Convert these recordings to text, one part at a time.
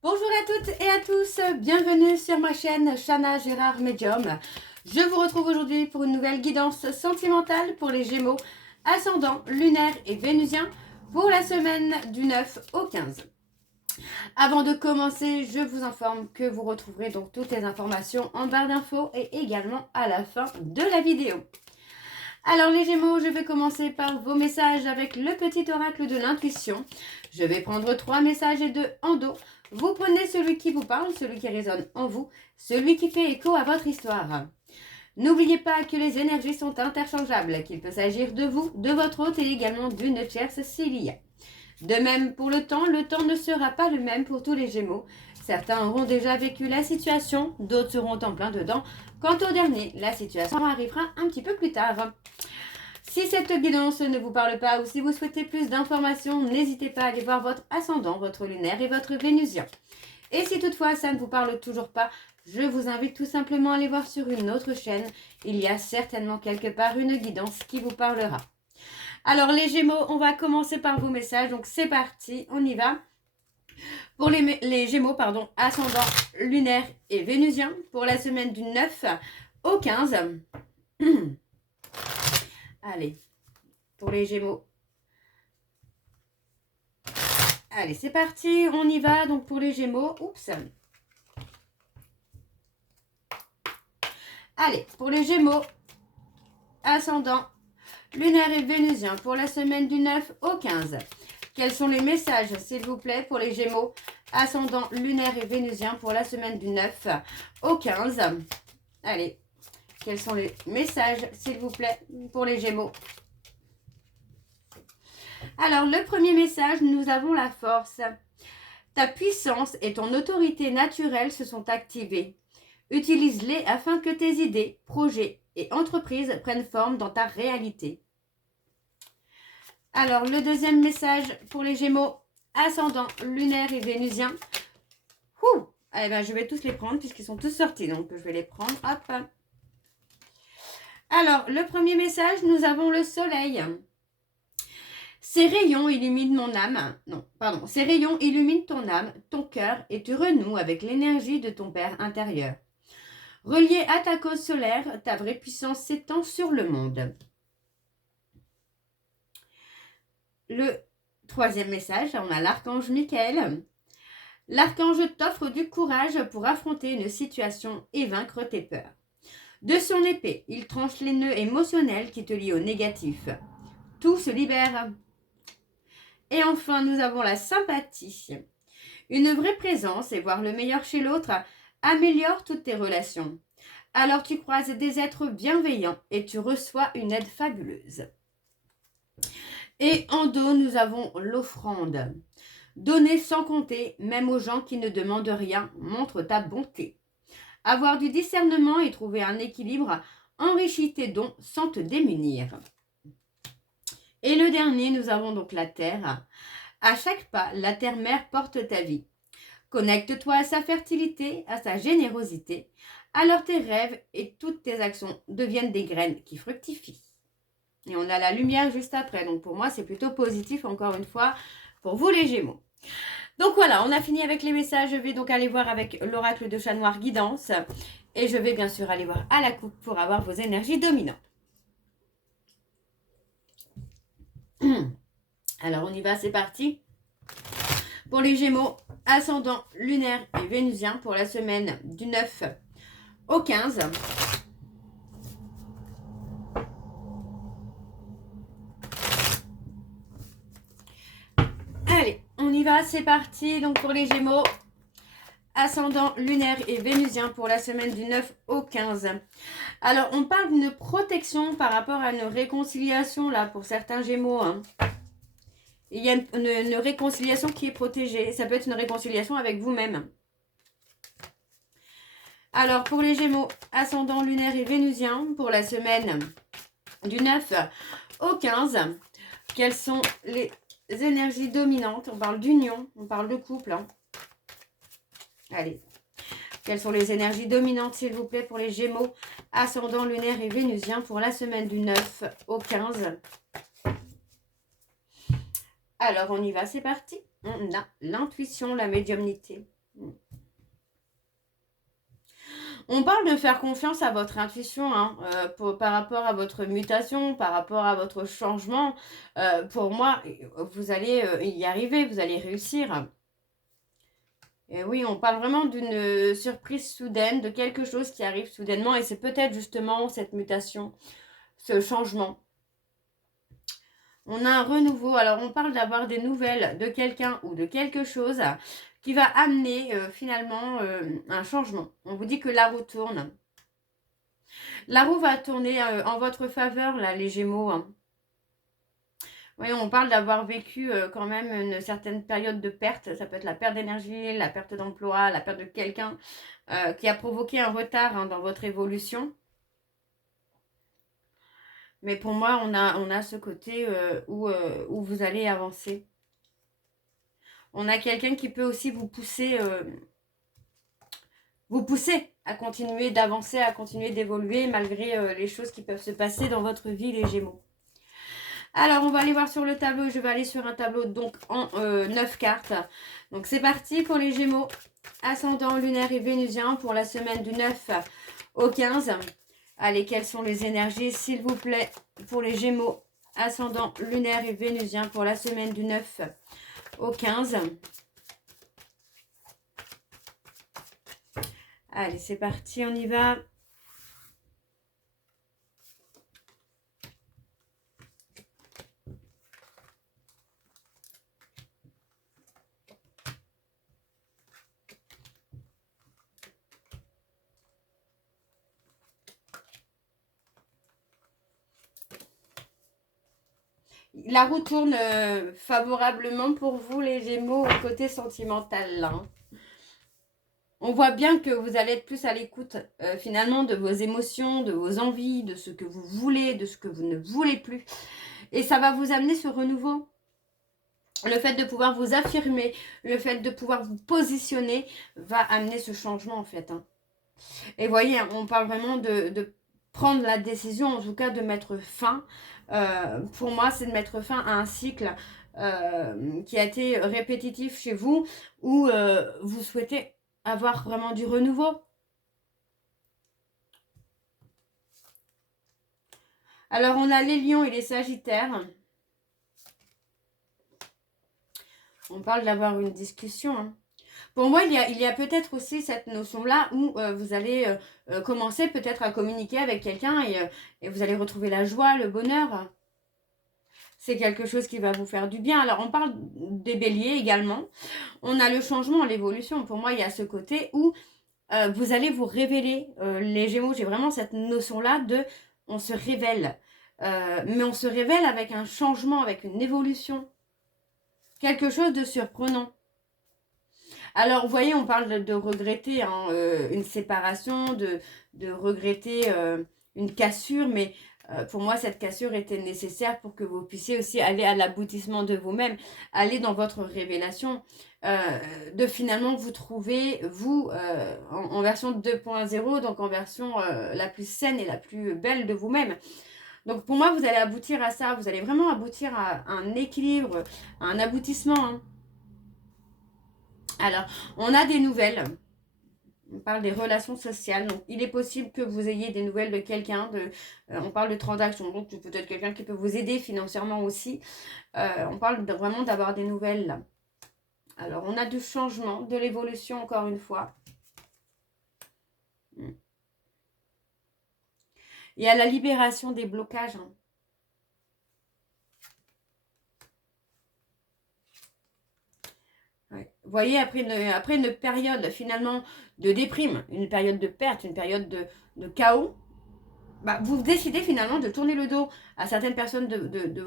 Bonjour à toutes et à tous, bienvenue sur ma chaîne Chana Gérard Medium. Je vous retrouve aujourd'hui pour une nouvelle guidance sentimentale pour les Gémeaux, ascendant, lunaire et vénusien pour la semaine du 9 au 15. Avant de commencer, je vous informe que vous retrouverez donc toutes les informations en barre d'infos et également à la fin de la vidéo. Alors les Gémeaux, je vais commencer par vos messages avec le petit oracle de l'intuition. Je vais prendre 3 messages et 2 en dos. Vous prenez celui qui vous parle, celui qui résonne en vous, celui qui fait écho à votre histoire. N'oubliez pas que les énergies sont interchangeables, qu'il peut s'agir de vous, de votre hôte et également d'une tierce s'il y a. De même pour le temps ne sera pas le même pour tous les Gémeaux. Certains auront déjà vécu la situation, d'autres seront en plein dedans. Quant au dernier, la situation arrivera un petit peu plus tard. Si cette guidance ne vous parle pas ou si vous souhaitez plus d'informations, n'hésitez pas à aller voir votre ascendant, votre lunaire et votre vénusien. Et si toutefois ça ne vous parle toujours pas, je vous invite tout simplement à aller voir sur une autre chaîne. Il y a certainement quelque part une guidance qui vous parlera. Alors les Gémeaux, on va commencer par vos messages. Donc c'est parti, on y va. Pour les Gémeaux, ascendant, lunaire et vénusien, pour la semaine du 9 au 15. Allez, pour les Gémeaux. Allez, c'est parti, on y va. Donc pour les Gémeaux, oups. Allez, pour les Gémeaux, ascendant, lunaire et vénusien, pour la semaine du 9 au 15. Quels sont les messages, s'il vous plaît, pour les Gémeaux, ascendant, lunaire et vénusien, pour la semaine du 9 au 15. Allez, quels sont les messages, s'il vous plaît, pour les Gémeaux? Alors, le premier message, nous avons la force. Ta puissance et ton autorité naturelle se sont activées. Utilise-les afin que tes idées, projets et entreprises prennent forme dans ta réalité. Alors, le deuxième message pour les Gémeaux, ascendant, lunaire et vénusien. Eh ben, je vais tous les prendre puisqu'ils sont tous sortis. Donc, je vais les prendre. Hop. Alors, le premier message, nous avons le soleil. Ces rayons illuminent mon âme. Non, pardon. Ces rayons illuminent ton âme, ton cœur et tu renoues avec l'énergie de ton Père intérieur. Relié à ta cause solaire, ta vraie puissance s'étend sur le monde. Le troisième message, on a l'archange Michael. L'archange t'offre du courage pour affronter une situation et vaincre tes peurs. De son épée, il tranche les nœuds émotionnels qui te lient au négatif. Tout se libère. Et enfin, nous avons la sympathie. Une vraie présence et voir le meilleur chez l'autre améliore toutes tes relations. Alors tu croises des êtres bienveillants et tu reçois une aide fabuleuse. Et en dos, nous avons l'offrande. Donner sans compter, même aux gens qui ne demandent rien, montre ta bonté. Avoir du discernement et trouver un équilibre enrichit tes dons sans te démunir. Et le dernier, nous avons donc la terre. À chaque pas, la terre-mère porte ta vie. Connecte-toi à sa fertilité, à sa générosité. Alors tes rêves et toutes tes actions deviennent des graines qui fructifient. Et on a la lumière juste après. Donc pour moi, c'est plutôt positif, encore une fois, pour vous les Gémeaux. Donc voilà, on a fini avec les messages. Je vais donc aller voir avec l'oracle de Chat Noir Guidance. Et je vais bien sûr aller voir à la coupe pour avoir vos énergies dominantes. Alors on y va, c'est parti. Pour les Gémeaux, ascendant, lunaire et vénusien pour la semaine du 9 au 15. Allez, on y va, c'est parti. Donc pour les Gémeaux, ascendant, lunaire et vénusien pour la semaine du 9 au 15. Alors, on parle d'une protection par rapport à une réconciliation, là, pour certains Gémeaux. Il y a une réconciliation qui est protégée. Ça peut être une réconciliation avec vous-même. Alors, pour les Gémeaux, ascendant, lunaire et vénusien, pour la semaine du 9 au 15, quelles sont les énergies dominantes? On parle d'union, on parle de couple. Allez, quelles sont les énergies dominantes, s'il vous plaît, pour les Gémeaux, ascendant, lunaire et vénusien, pour la semaine du 9 au 15? Alors, on y va, c'est parti. On a l'intuition, la médiumnité. On parle de faire confiance à votre intuition, hein, par rapport à votre mutation, par rapport à votre changement. Pour moi, vous allez y arriver, vous allez réussir. Et oui, on parle vraiment d'une surprise soudaine, de quelque chose qui arrive soudainement. Et c'est peut-être justement cette mutation, ce changement. On a un renouveau. Alors, on parle d'avoir des nouvelles de quelqu'un ou de quelque chose qui va amener finalement un changement. On vous dit que la roue tourne. La roue va tourner en votre faveur, là, les Gémeaux. Hein. Oui, on parle d'avoir vécu quand même une certaine période de perte. Ça peut être la perte d'énergie, la perte d'emploi, la perte de quelqu'un qui a provoqué un retard hein, dans votre évolution. Mais pour moi, on a ce côté où vous allez avancer. On a quelqu'un qui peut aussi vous pousser à continuer d'avancer, à continuer d'évoluer malgré les choses qui peuvent se passer dans votre vie, les Gémeaux. Alors, on va aller voir sur le tableau. Je vais aller sur un tableau donc en 9 cartes. Donc, c'est parti pour les Gémeaux. Ascendant, lunaire et vénusien pour la semaine du 9 au 15. Allez, quelles sont les énergies, s'il vous plaît, pour les Gémeaux, ascendant, lunaire et vénusien pour la semaine du 9 au 15. Allez, c'est parti, on y va. La roue tourne favorablement pour vous, les Gémeaux, au côté sentimental. Hein. On voit bien que vous allez être plus à l'écoute, finalement, de vos émotions, de vos envies, de ce que vous voulez, de ce que vous ne voulez plus. Et ça va vous amener ce renouveau. Le fait de pouvoir vous affirmer, le fait de pouvoir vous positionner va amener ce changement, en fait. Hein. Et voyez, on parle vraiment de prendre la décision, en tout cas de mettre fin. Pour moi, c'est de mettre fin à un cycle qui a été répétitif chez vous, où vous souhaitez avoir vraiment du renouveau. Alors, on a les lions et les sagittaires. On parle d'avoir une discussion. Hein. Pour moi, il y a peut-être aussi cette notion-là où vous allez commencer peut-être à communiquer avec quelqu'un et vous allez retrouver la joie, le bonheur. C'est quelque chose qui va vous faire du bien. Alors, on parle des béliers également. On a le changement, l'évolution. Pour moi, il y a ce côté où vous allez vous révéler. Les Gémeaux, j'ai vraiment cette notion-là de on se révèle. Mais on se révèle avec un changement, avec une évolution. Quelque chose de surprenant. Alors, vous voyez, on parle de regretter hein, une séparation, de regretter une cassure, mais pour moi, cette cassure était nécessaire pour que vous puissiez aussi aller à l'aboutissement de vous-même, aller dans votre révélation, de finalement vous trouver, vous, en version 2.0, donc en version la plus saine et la plus belle de vous-même. Donc pour moi, vous allez aboutir à ça, vous allez vraiment aboutir à un équilibre, à un aboutissement. Hein. Alors, on a des nouvelles. On parle des relations sociales. Donc, il est possible que vous ayez des nouvelles de quelqu'un. On parle de transactions. Donc, peut-être quelqu'un qui peut vous aider financièrement aussi. On parle vraiment d'avoir des nouvelles là. Alors, on a du changement, de l'évolution encore une fois. Il y a la libération des blocages. Hein. Ouais. Vous voyez, après une période finalement de déprime, une période de perte, une période de chaos, bah, vous décidez finalement de tourner le dos à certaines personnes de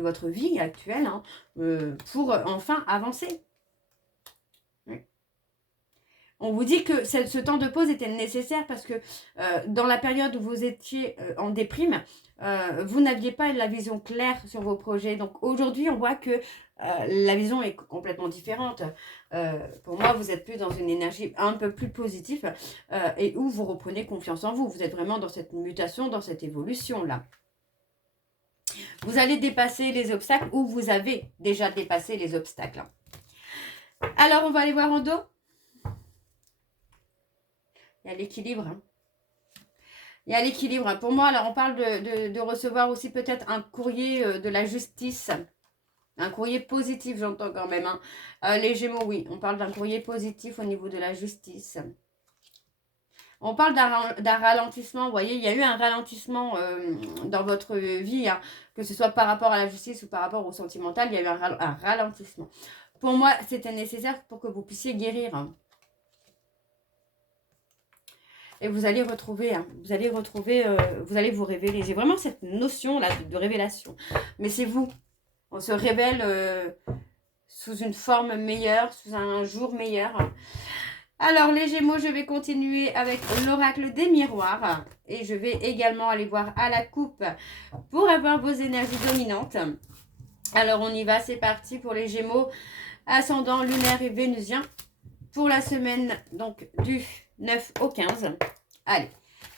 votre vie actuelle hein, pour enfin avancer. Oui. On vous dit que ce temps de pause était nécessaire parce que dans la période où vous étiez en déprime, vous n'aviez pas la vision claire sur vos projets. Donc aujourd'hui, on voit que la vision est complètement différente. Pour moi, vous êtes plus dans une énergie un peu plus positive et où vous reprenez confiance en vous. Vous êtes vraiment dans cette mutation, dans cette évolution-là. Vous allez dépasser les obstacles ou vous avez déjà dépassé les obstacles. Alors, on va aller voir en dos. Il y a l'équilibre. Hein. Il y a l'équilibre. Pour moi, alors on parle de recevoir aussi peut-être un courrier de la justice. Un courrier positif, j'entends quand même. Hein. Les Gémeaux, oui. On parle d'un courrier positif au niveau de la justice. On parle d'un ralentissement. Vous voyez, il y a eu un ralentissement dans votre vie. Hein, que ce soit par rapport à la justice ou par rapport au sentimental. Il y a eu un ralentissement. Pour moi, c'était nécessaire pour que vous puissiez guérir. Hein. Et vous allez retrouver, hein, vous allez vous révéler. J'ai vraiment cette notion là de révélation. Mais c'est vous. On se révèle sous une forme meilleure, sous un jour meilleur. Alors les Gémeaux, je vais continuer avec l'oracle des miroirs. Et je vais également aller voir à la coupe pour avoir vos énergies dominantes. Alors on y va, c'est parti pour les Gémeaux. Ascendant lunaire et vénusien. Pour la semaine donc du 9 au 15. Allez,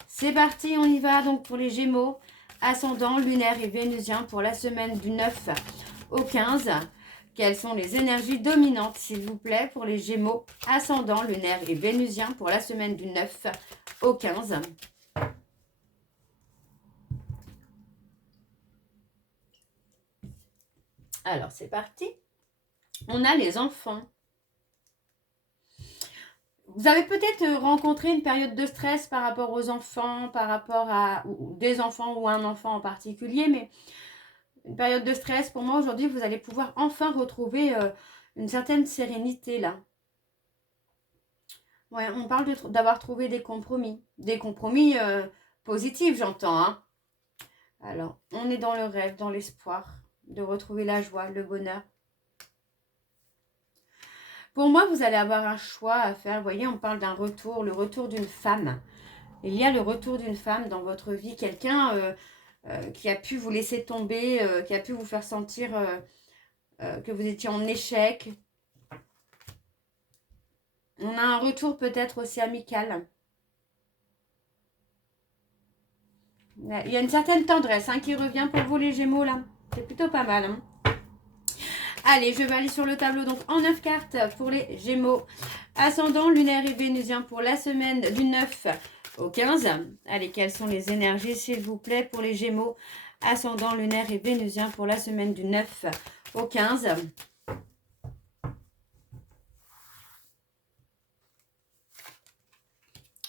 c'est parti, on y va donc pour les Gémeaux, ascendant, lunaire et vénusien pour la semaine du 9 au 15. Quelles sont les énergies dominantes, s'il vous plaît, pour les Gémeaux, ascendant, lunaire et vénusien pour la semaine du 9 au 15. Alors, c'est parti. On a les enfants. Vous avez peut-être rencontré une période de stress par rapport aux enfants, par rapport à des enfants ou un enfant en particulier, mais une période de stress, pour moi aujourd'hui, vous allez pouvoir enfin retrouver une certaine sérénité là. Ouais, on parle d'avoir trouvé des compromis positifs, j'entends. Hein. Alors, on est dans le rêve, dans l'espoir de retrouver la joie, le bonheur. Pour moi, vous allez avoir un choix à faire. Vous voyez, on parle d'un retour, le retour d'une femme. Il y a le retour d'une femme dans votre vie. Quelqu'un qui a pu vous laisser tomber, qui a pu vous faire sentir que vous étiez en échec. On a un retour peut-être aussi amical. Il y a une certaine tendresse hein, qui revient pour vous les Gémeaux là. C'est plutôt pas mal. Hein. Allez, je vais aller sur le tableau donc en 9 cartes pour les Gémeaux. Ascendant, lunaire et vénusien pour la semaine du 9 au 15. Allez, quelles sont les énergies s'il vous plaît pour les Gémeaux? Ascendant, lunaire et vénusien pour la semaine du 9 au 15.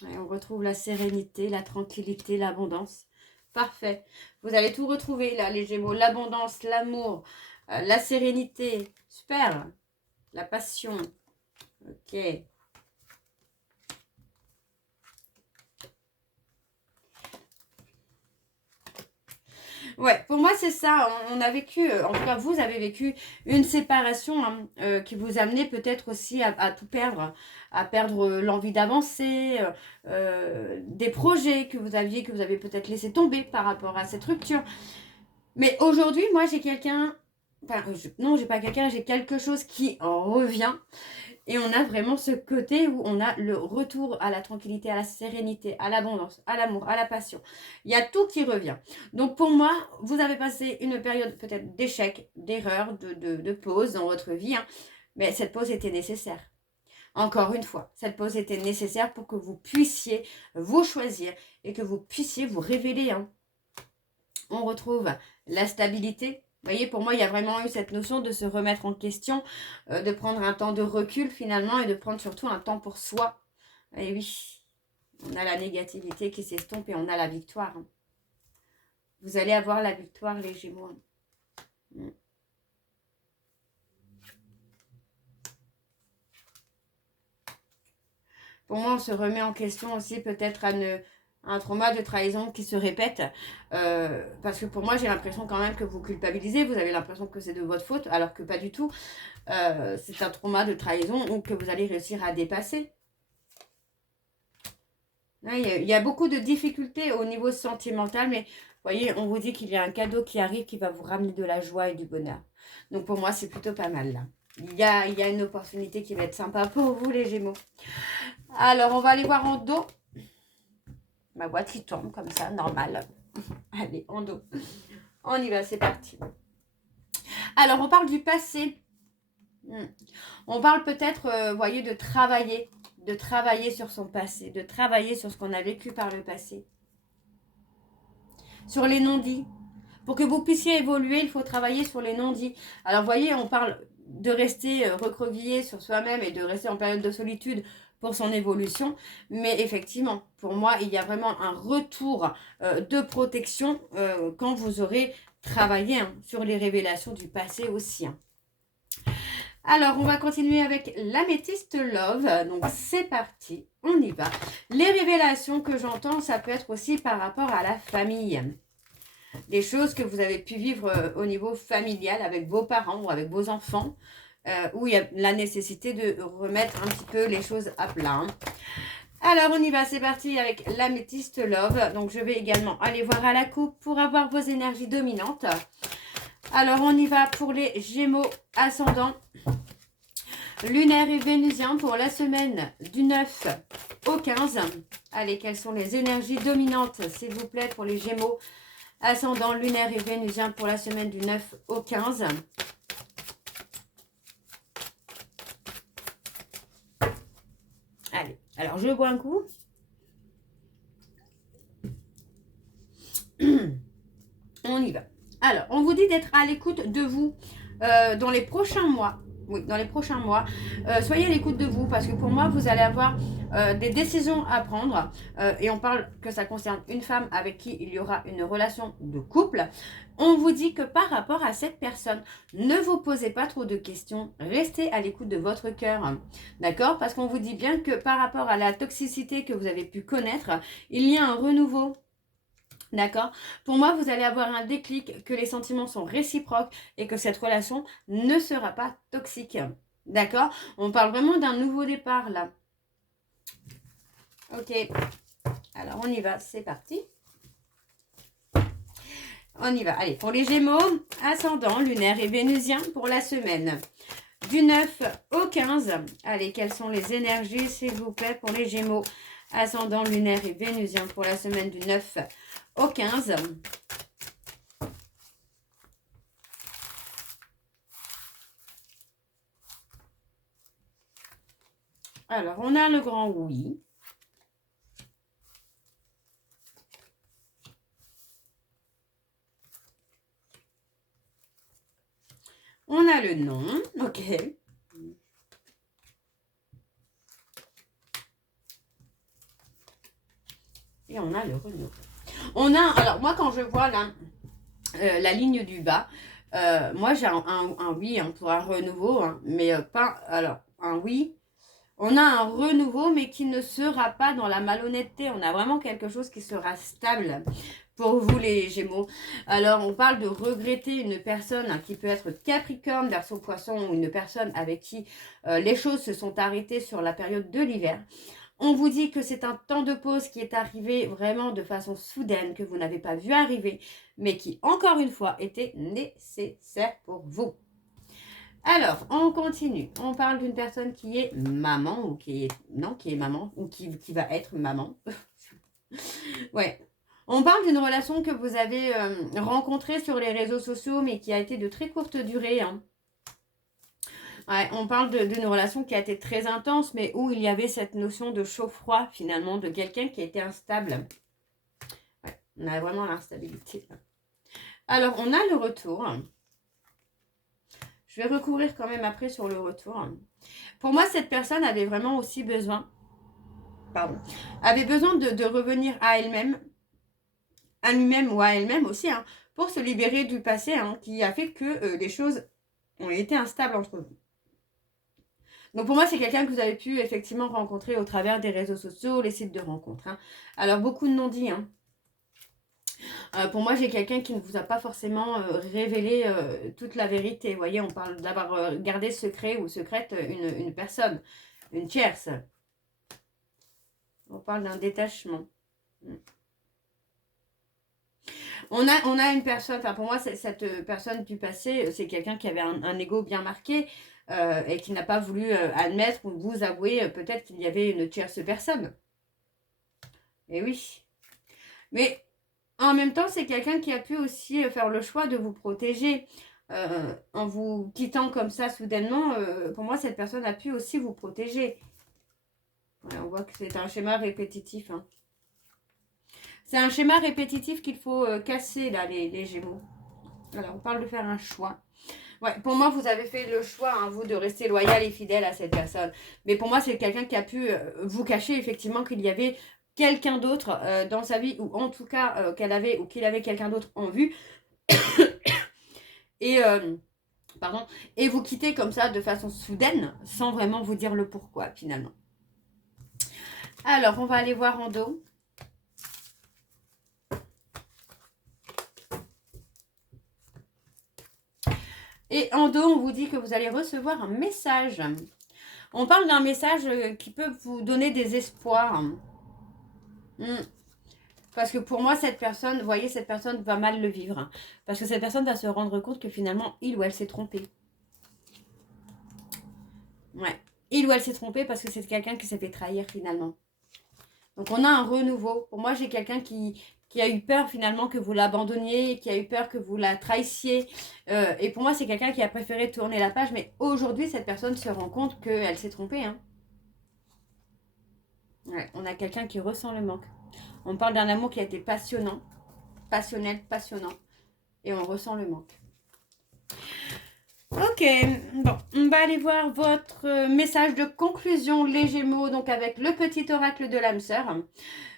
Et on retrouve la sérénité, la tranquillité, l'abondance. Parfait. Vous allez tout retrouver là, les Gémeaux. L'abondance, l'amour, la sérénité. Super. La passion. Ok. Ouais, pour moi c'est ça. On a vécu, en tout cas vous avez vécu une séparation hein, qui vous amenait peut-être aussi à tout perdre, à perdre l'envie d'avancer, des projets que vous avez peut-être laissé tomber par rapport à cette rupture. Mais aujourd'hui, moi j'ai quelqu'un, enfin non j'ai pas quelqu'un, j'ai quelque chose qui en revient. Et on a vraiment ce côté où on a le retour à la tranquillité, à la sérénité, à l'abondance, à l'amour, à la passion. Il y a tout qui revient. Donc pour moi, vous avez passé une période peut-être d'échec, d'erreur, de pause dans votre vie. Hein, mais cette pause était nécessaire. Encore une fois, cette pause était nécessaire pour que vous puissiez vous choisir et que vous puissiez vous révéler. Hein. On retrouve la stabilité. Vous voyez, pour moi, il y a vraiment eu cette notion de se remettre en question, de prendre un temps de recul finalement et de prendre surtout un temps pour soi. Et oui, on a la négativité qui s'estompe et on a la victoire. Hein. Vous allez avoir la victoire, les Gémeaux. Hein. Pour moi, on se remet en question aussi peut-être un trauma de trahison qui se répète. Parce que pour moi, j'ai l'impression quand même que vous culpabilisez. Vous avez l'impression que c'est de votre faute, alors que pas du tout. C'est un trauma de trahison que vous allez réussir à dépasser. Il y a beaucoup de difficultés au niveau sentimental, mais vous voyez, on vous dit qu'il y a un cadeau qui arrive qui va vous ramener de la joie et du bonheur. Donc pour moi, c'est plutôt pas mal là. Il y a une opportunité qui va être sympa pour vous, les Gémeaux. Alors, on va aller voir en dos. Ma boîte qui tombe comme ça, normal. Allez, en dos. On y va, c'est parti. Alors, on parle du passé. On parle peut-être, voyez, de travailler de travailler sur son passé, de travailler sur ce qu'on a vécu par le passé. Sur les non-dits. Pour que vous puissiez évoluer, il faut travailler sur les non-dits. Alors, vous voyez, on parle de rester recroquevillé sur soi-même et de rester en période de solitude pour son évolution. Mais effectivement, pour moi, il y a vraiment un retour de protection quand vous aurez travaillé sur les révélations du passé aussi. Alors, on va continuer avec l'améthyste love. Donc, c'est parti, on y va. Les révélations que j'entends, ça peut être aussi par rapport à la famille. Des choses que vous avez pu vivre au niveau familial avec vos parents ou avec vos enfants, où il y a la nécessité de remettre un petit peu les choses à plat. Alors, on y va, c'est parti avec l'améthyste love. Donc, je vais également aller voir à la coupe pour avoir vos énergies dominantes. Alors, on y va pour les Gémeaux ascendants, lunaire et vénusien pour la semaine du 9 au 15. Allez, quelles sont les énergies dominantes, s'il vous plaît, pour les Gémeaux ascendant lunaire et vénusien pour la semaine du 9 au 15. Allez, alors je bois un coup. On y va. Alors, on vous dit d'être à l'écoute de vous dans les prochains mois. Oui, dans les prochains mois. Soyez à l'écoute de vous parce que pour moi, vous allez avoir des décisions à prendre. Et on parle que ça concerne une femme avec qui il y aura une relation de couple. On vous dit que par rapport à cette personne, ne vous posez pas trop de questions. Restez à l'écoute de votre cœur. D'accord? Parce qu'on vous dit bien que par rapport à la toxicité que vous avez pu connaître, il y a un renouveau. D'accord? Pour moi, vous allez avoir un déclic, que les sentiments sont réciproques et que cette relation ne sera pas toxique. D'accord? On parle vraiment d'un nouveau départ là. Ok. Alors, on y va. C'est parti. On y va. Allez, pour les Gémeaux, ascendant, lunaire et vénusien pour la semaine du 9 au 15. Allez, quelles sont les énergies, s'il vous plaît, pour les Gémeaux, ascendant, lunaire et vénusien pour la semaine du 9 au 15. Alors, on a le grand oui. On a le non. Ok. Et on a le renouveau. On a, alors moi quand je vois là, la ligne du bas, moi j'ai un oui pour un renouveau, mais pas, alors un oui, on a un renouveau mais qui ne sera pas dans la malhonnêteté, on a vraiment quelque chose qui sera stable pour vous les Gémeaux. Alors on parle de regretter une personne qui peut être Capricorne, Verseau, Poisson, ou une personne avec qui les choses se sont arrêtées sur la période de l'hiver. On vous dit que c'est un temps de pause qui est arrivé vraiment de façon soudaine, que vous n'avez pas vu arriver, mais qui, encore une fois, était nécessaire pour vous. Alors, on continue. On parle d'une personne qui est maman, ou qui est maman, ou qui va être maman. Ouais. On parle d'une relation que vous avez rencontrée sur les réseaux sociaux, mais qui a été de très courte durée, Ouais, on parle d'une relation qui a été très intense, mais où il y avait cette notion de chaud-froid, finalement, de quelqu'un qui était instable. Ouais, on a vraiment l'instabilité. Alors, on a le retour. Je vais recourir quand même après sur le retour. Pour moi, cette personne avait vraiment aussi besoin, avait besoin de revenir à elle-même, à lui-même ou à elle-même aussi, pour se libérer du passé, qui a fait que les choses ont été instables entre vous. Donc pour moi, c'est quelqu'un que vous avez pu effectivement rencontrer au travers des réseaux sociaux, les sites de rencontres. Alors beaucoup de non-dits. Pour moi, j'ai quelqu'un qui ne vous a pas forcément révélé toute la vérité. Vous voyez, on parle d'avoir gardé secret ou secrète une personne, une tierce. On parle d'un détachement. On a une personne, enfin pour moi, cette personne du passé, c'est quelqu'un qui avait un ego bien marqué. Et qui n'a pas voulu admettre ou vous avouer peut-être qu'il y avait une tierce personne. Et oui. Mais en même temps, c'est quelqu'un qui a pu aussi faire le choix de vous protéger. En vous quittant comme ça soudainement, pour moi, cette personne a pu aussi vous protéger. Ouais, on voit que c'est un schéma répétitif. Hein. C'est un schéma répétitif qu'il faut casser, là, les Gémeaux. Alors, on parle de faire un choix. Ouais, pour moi, vous avez fait le choix, hein, vous, de rester loyal et fidèle à cette personne. Mais pour moi, c'est quelqu'un qui a pu vous cacher, effectivement, qu'il y avait quelqu'un d'autre dans sa vie, ou en tout cas, qu'elle avait, ou qu'il avait quelqu'un d'autre en vue. Et... pardon, et vous quittez comme ça de façon soudaine, sans vraiment vous dire le pourquoi finalement. Alors, on va aller voir en dos. Et en dos, on vous dit que vous allez recevoir un message. On parle d'un message qui peut vous donner des espoirs. Parce que pour moi, cette personne, vous voyez, cette personne va mal le vivre. Parce que cette personne va se rendre compte que finalement, il ou elle s'est trompé. Ouais. Il ou elle s'est trompé parce que c'est quelqu'un qui s'est fait trahir finalement. Donc on a un renouveau. Pour moi, j'ai quelqu'un qui a eu peur finalement que vous l'abandonniez, qui a eu peur que vous la traissiez. Et pour moi, c'est quelqu'un qui a préféré tourner la page. Mais aujourd'hui, cette personne se rend compte qu'elle s'est trompée. Hein. Ouais, on a quelqu'un qui ressent le manque. On parle d'un amour qui a été passionnant, passionnel, passionnant. Et on ressent le manque. Ok, bon, on va aller voir votre message de conclusion, les Gémeaux, donc avec le petit oracle de l'âme sœur.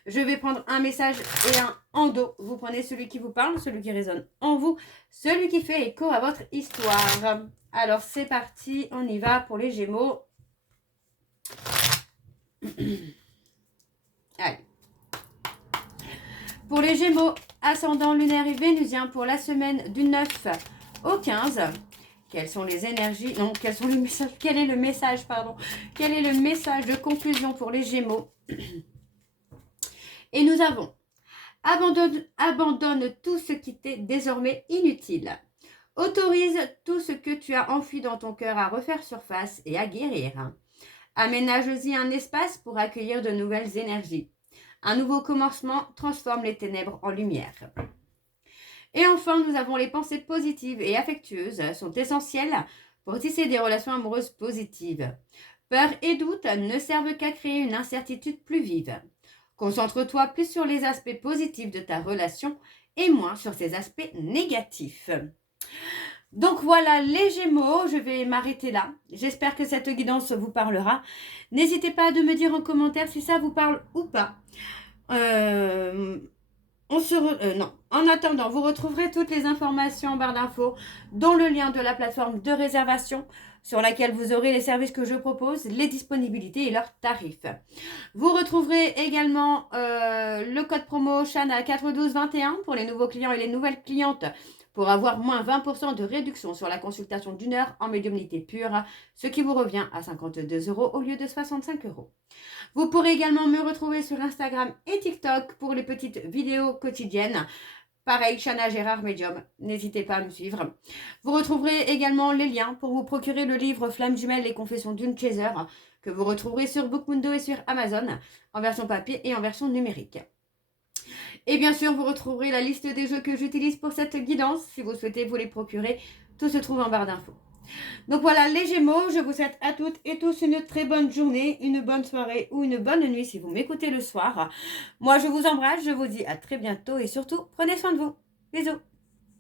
Je vais prendre un message et un en dos. Vous prenez celui qui vous parle, celui qui résonne en vous, celui qui fait écho à votre histoire. Alors, c'est parti, on y va pour les Gémeaux. Allez. Pour les Gémeaux, ascendant lunaire et vénusien pour la semaine du 9 au 15. Quelles sont les énergies? Non, quels sont les messages? Quel est le message, pardon? Quel est le message de conclusion pour les Gémeaux? Et nous avons abandonne tout ce qui t'est désormais inutile. Autorise tout ce que tu as enfui dans ton cœur à refaire surface et à guérir. Aménage-y un espace pour accueillir de nouvelles énergies. Un nouveau commencement transforme les ténèbres en lumière. Et enfin, nous avons les pensées positives et affectueuses sont essentielles pour tisser des relations amoureuses positives. Peur et doute ne servent qu'à créer une incertitude plus vive. Concentre-toi plus sur les aspects positifs de ta relation et moins sur ses aspects négatifs. Donc voilà les Gémeaux, je vais m'arrêter là. J'espère que cette guidance vous parlera. N'hésitez pas à me dire en commentaire si ça vous parle ou pas. En attendant, vous retrouverez toutes les informations en barre d'infos, dont le lien de la plateforme de réservation sur laquelle vous aurez les services que je propose, les disponibilités et leurs tarifs. Vous retrouverez également le code promo Chana 41221 pour les nouveaux clients et les nouvelles clientes pour avoir moins 20% de réduction sur la consultation d'une heure en médiumnité pure, ce qui vous revient à 52 € au lieu de 65 €. Vous pourrez également me retrouver sur Instagram et TikTok pour les petites vidéos quotidiennes. Pareil, Chana Gérard Medium, n'hésitez pas à me suivre. Vous retrouverez également les liens pour vous procurer le livre Flamme jumelle et confessions d'une chaser que vous retrouverez sur Bookmundo et sur Amazon en version papier et en version numérique. Et bien sûr, vous retrouverez la liste des jeux que j'utilise pour cette guidance. Si vous souhaitez vous les procurer, tout se trouve en barre d'infos. Donc voilà les Gémeaux, je vous souhaite à toutes et tous une très bonne journée, une bonne soirée ou une bonne nuit si vous m'écoutez le soir. Moi je vous embrasse, je vous dis à très bientôt et surtout prenez soin de vous. Bisous.